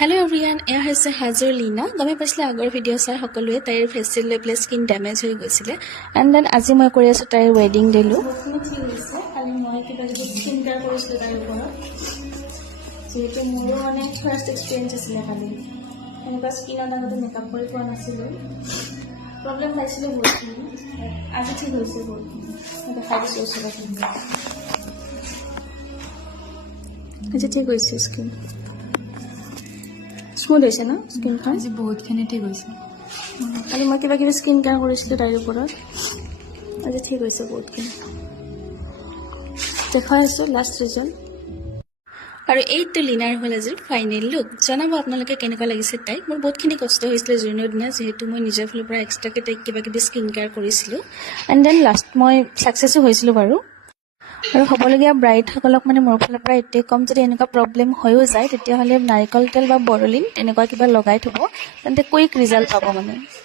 Hello everyone, এয়া হৈছে হাজৰ লীনা। গমে পাইছিলে আগৰ ভিডিঅ' চাই সকলোৱে তাইৰ ফেচিয়েল লৈ পেলাই স্কিন ডেমেজ হৈ গৈছিলে। এণ্ড দেন আজি মই কৰি আছোঁ তাইৰ ৱেডিং ডে'লো। বহুতখিনি ঠিক হৈছে, খালি মই কিবা কিবি স্কিন কেয়াৰ কৰিছিলোঁ তাইৰ ওপৰত। যিহেতু মোৰো মানে ফাৰ্ষ্ট এক্সপিৰিয়েঞ্চ আছিলে কালি, এনেকুৱা স্কিনত আগতে মেকআপ কৰি পোৱা নাছিলোঁ, প্ৰব্লেম পাইছিলোঁ বহুতখিনি। আজি ঠিক হৈছে বহুতখিনি, মই দেখাই দিছোঁ ওচৰত। আজি ঠিক হৈছে স্কিন, স্মুথ হৈছে ন স্কিনখন? আজি বহুতখিনি ঠিক হৈছে। কালি মই কিবা কিবি স্কিন কেয়াৰ কৰিছিলোঁ তাইৰ ওপৰত, আজি ঠিক হৈছে বহুতখিনি। দেখাই আছোঁ লাষ্ট ৰিজাল্ট। আৰু এইটো লীনাৰ হ'ল আজিৰ ফাইনেল লুক। জনাব আপোনালোকে কেনেকুৱা লাগিছে তাইক। মোৰ বহুতখিনি কষ্ট হৈছিলে জুনিয়ৰ দিনা, যিহেতু মই নিজৰ ফালৰ পৰা এক্সট্ৰাকৈ তাইক কিবা কিবি স্কিন কেয়াৰ কৰিছিলোঁ। এণ্ড দেন লাষ্ট মই ছাকচেছো হৈছিলোঁ বাৰু। আৰু হ'বলগীয়া ব্ৰাইডসকলক মানে মোৰ ফালৰ পৰা এতিয়াই ক'ম, যদি এনেকুৱা প্ৰব্লেম হৈও যায় তেতিয়াহ'লে নাৰিকল তেল বা বৰলিন তেনেকুৱা কিবা লগাই থ'ব, তেন্তে কুইক ৰিজাল্ট পাব মানে।